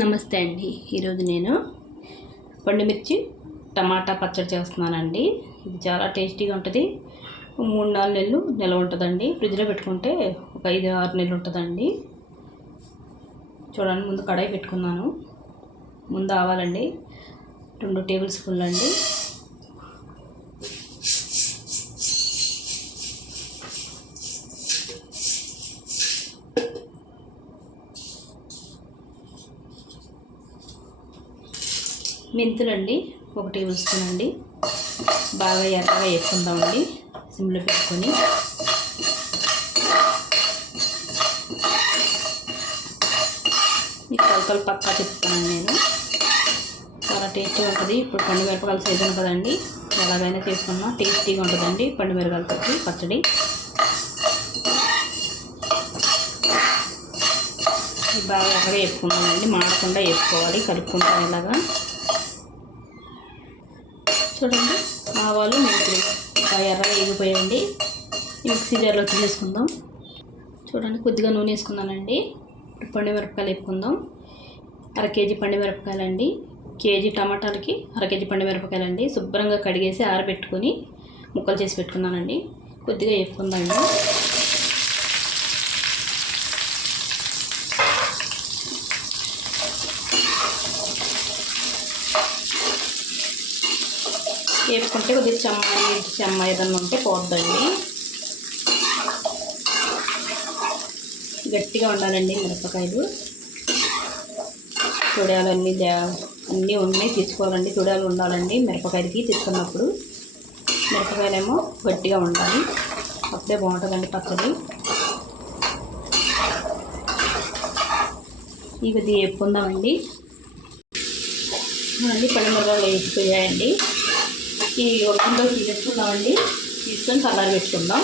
నమస్తే అండి. ఈరోజు నేను పండుమిర్చి టమాటా పచ్చడి చేస్తున్నానండి. ఇది చాలా టేస్టీగా ఉంటుంది. 3-4 నెలలు నిల్వ ఉంటుందండి. ఫ్రిడ్జ్లో పెట్టుకుంటే ఒక 5-6 నెలలు ఉంటుందండి. చూడండి, ముందు కడాయి పెట్టుకున్నాను. ముందు ఆవాలండి 2 టేబుల్ స్పూన్లు అండి. మెంతులండి 1 టేబుల్ స్పూన్ అండి. బాగా ఎర్రగా వేసుకుందామండి సిమ్లో పెట్టుకొని. ఈ కొలతలు పక్కా చెప్తాను నేను. చాలా టేస్టీగా ఉంటుంది. ఇప్పుడు పండుమిరపకాయల సీజన్ కదండి, ఎలాగైనా చేసుకున్నా టేస్టీగా ఉంటుందండి పండుమిరపకాయలతో పచ్చడి. బాగా ఎర్రగా వేసుకుందామండి, మాడకుండా వేసుకోవాలి, కలుపుకుంటాం ఇలాగా. చూడండి, ఆవాలు మెంతులు బాగా ఎర్రగా వేగిపోయండి. మిక్సీ జార్లో తీసేసుకుందాం. చూడండి, కొద్దిగా నూనె వేసుకున్నానండి. పండుమిరపకాయలు వేసుకుందాం. 1/2 కేజీ పండుమిరపకాయలండి. కేజీ టమాటాలకి 1/2 కేజీ పండుమిరపకాయలండి. శుభ్రంగా కడిగేసి ఆరబెట్టుకొని ముక్కలు చేసి పెట్టుకున్నానండి. కొద్దిగా వేసుకుందామండి. వేసుకుంటే కొద్దిగా చెమ్మ ఏదన్నా ఉంటే పోద్దండి. గట్టిగా ఉండాలండి మిరపకాయలు. తుడాలు అన్నీ ఉన్నాయి, తీసుకోవాలండి. తుడాలు ఉండాలండి మిరపకాయలకి తీసుకున్నప్పుడు. మిరపకాయలేమో గట్టిగా ఉండాలి, అప్పుడే బాగుంటుందండి పచ్చడి. ఇది వేపుకుందామండి. మళ్ళీ పండుమిరపకాయలు వేసిపోయాయండి. ఈ ఒకంలో తీసేసుకుందామండి. తీసుకొని చల్లారి పెట్టుకుందాం.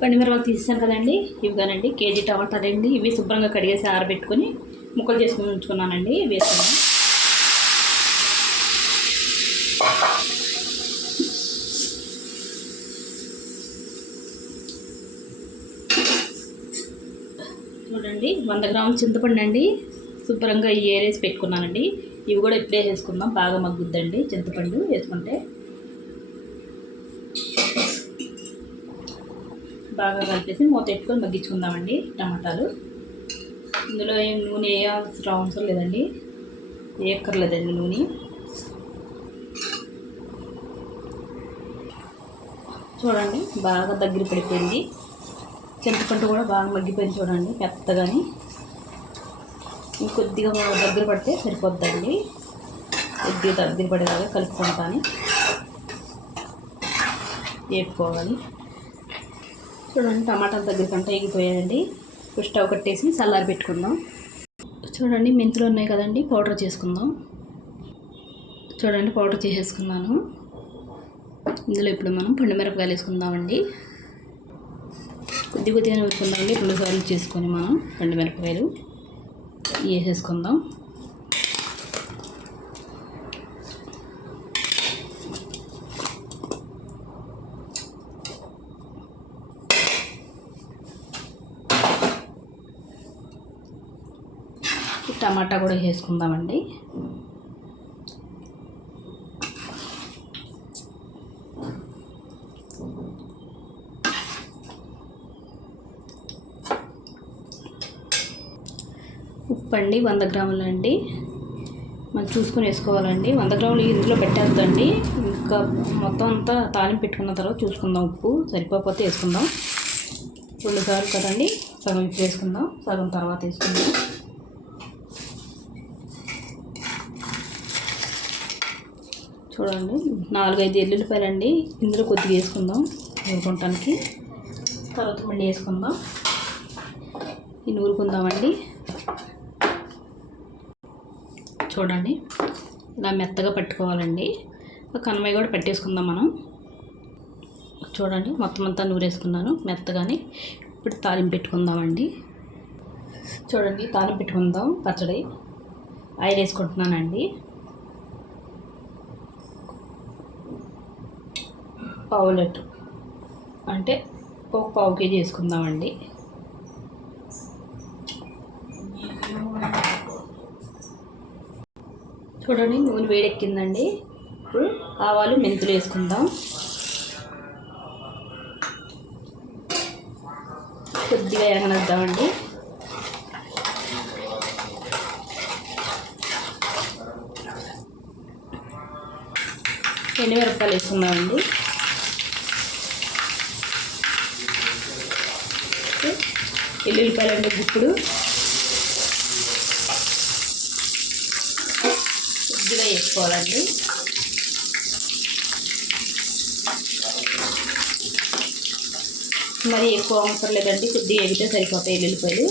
పండుమిరపకాయలు తీసాను కదండి, ఇవిగానండి కేజీ టమాటాలండి. ఇవి శుభ్రంగా కడిగేసి ఆరబెట్టుకొని ముక్కలు చేసుకుని ఉంచుకున్నానండి. వేసుకున్నాం. చూడండి, 100 గ్రాముల చింతపండు అండి. శుభ్రంగా ఏరేసి పెట్టుకున్నానండి. ఇవి కూడా ఇప్పుడే వేసుకుందాం, బాగా మగ్గుద్దండి చింతపండు వేసుకుంటే. బాగా కలిపేసి మూత పెట్టుకొని మగ్గించుకుందామండి టమాటాలు. ఇందులో ఏం నూనె వేయాల్సిన అవసరం లేదండి, వేయక్కర్లేదండి నూనె. చూడండి, బాగా దగ్గర పడిపోయింది. చింతపండు కూడా బాగా మగ్గిపోయింది చూడండి, మెత్తగాని. ఇంకొద్దిగా దగ్గర పడితే సరిపోద్దండి. కొద్దిగా దగ్గర పడేలాగా కలుపుకుంటాను, వేపుకోవాలి. చూడండి, టమాటాలు దగ్గర కంటే ఎగిపోయాయండి. స్టవ్ కట్టేసి చల్లారి పెట్టుకుందాం. చూడండి, మెంతులు ఉన్నాయి కదండి, పౌడర్ చేసుకుందాం. చూడండి, పౌడర్ చేసేసుకున్నాను. ఇందులో ఇప్పుడు మనం పండుమిరపకాయలు వేసుకుందామండి. కొద్దిగా వేసుకుందామండి. 2 సార్లు చేసుకొని మనం పండుమిరపకాయలు వేసేసుకుందాం. టమాటా కూడా వేసుకుందామండి. ఉప్పు అండి 100 గ్రాములు అండి. మనం చూసుకొని వేసుకోవాలండి. 100 గ్రాములు ఇందులో పెట్టేద్దండి. ఇంకా మొత్తం అంతా తాలింపు పెట్టుకున్న తర్వాత చూసుకుందాం. ఉప్పు సరిపోతే వేసుకుందాం. 2 సార్లు కదండి, సగం ఇప్పుడు వేసుకుందాం, సగం తర్వాత వేసుకుందాం. చూడండి, 4-5 ఎల్లుల్లిపాయలండి. ఇందులో కొద్దిగా వేసుకుందాం నూరుకుంటానికి. తర్వాత మళ్ళీ వేసుకుందాం. ఈ నూరుకుందామండి. చూడండి, ఇలా మెత్తగా పట్టుకోవాలండి. కనమాయ కూడా పెట్టేసుకుందాం మనం. చూడండి, మొత్తం అంతా నూరేసుకున్నాను మెత్తగాని. ఇప్పుడు తాలింపు పెట్టుకుందామండి. చూడండి, తాలింపు పెట్టుకుందాం. పచ్చడి ఆయిల్ వేసుకుంటున్నానండి. పావు లీటర్ అంటే ఒక పావు కేజీ వేసుకుందామండి. చూడండి నూనె వేడెక్కిందండి. ఇప్పుడు ఆవాలు మెంతులు వేసుకుందాం. కొద్దిగా ఎగనిద్దామండి. ఎండుమిరపకాయలు వేసుకుందామండి. ఎల్లుల్లిపాయలు అండి ఇప్పుడు కొద్దిగా వేసుకోవాలండి. మరి ఎక్కువ అవసరం లేదండి, కొద్దిగా ఎగితే సరిపోతాయి ఎల్లుల్లిపాయలు.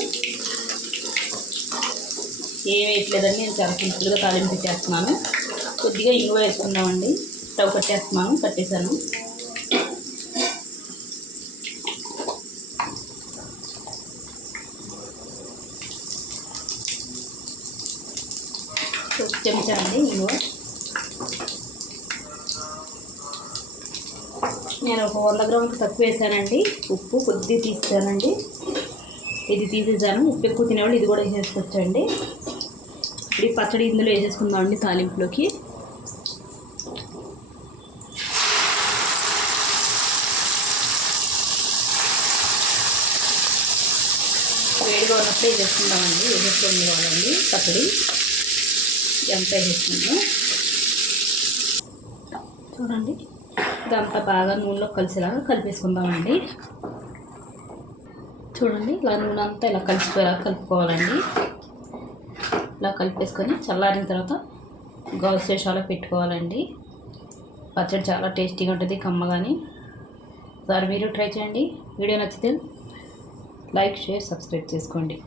ఏం వేయట్లేదండి, నేను చాలా సింపుల్గా తాలింపు చేస్తున్నాను. కొద్దిగా ఇంగువ వేసుకుందామండి. స్టవ్ కట్టేసాను. ఒక చెంచా అండి ఇంగువ. నేను ఒక 100 గ్రాములకు తక్కువ వేసానండి. ఉప్పు కొద్దిగా తీసానండి, ఇది తీసేసాను. ఉప్పు ఎక్కువ తినేవాళ్ళు ఇది కూడా వేసేసుకోవచ్చండి. ఇప్పుడు పచ్చడి ఇందులో వేసేసుకుందామండి తాలింపులోకి. వేడిగా ఉన్నప్పుడే వేసేసుకుందామండి. వేసేసుకొని కావాలండి పచ్చడి ఎంత వేసేసుకుందాం. చూడండి ఇదంతా బాగా నూనెలో కలిసేలాగా కలిపేసుకుందామండి. చూడండి ఇలా నూనె అంతా ఇలా కలిసిపోయేలా కలుపుకోవాలండి. ఇలా కలిపేసుకొని చల్లారిన తర్వాత గాజు సీసాలో పెట్టుకోవాలండి. పచ్చడి చాలా టేస్టీగా ఉంటుంది, కమ్మగాని. ఒకసారి మీరు ట్రై చేయండి. వీడియో నచ్చితే లైక్, షేర్, సబ్స్క్రైబ్ చేసుకోండి.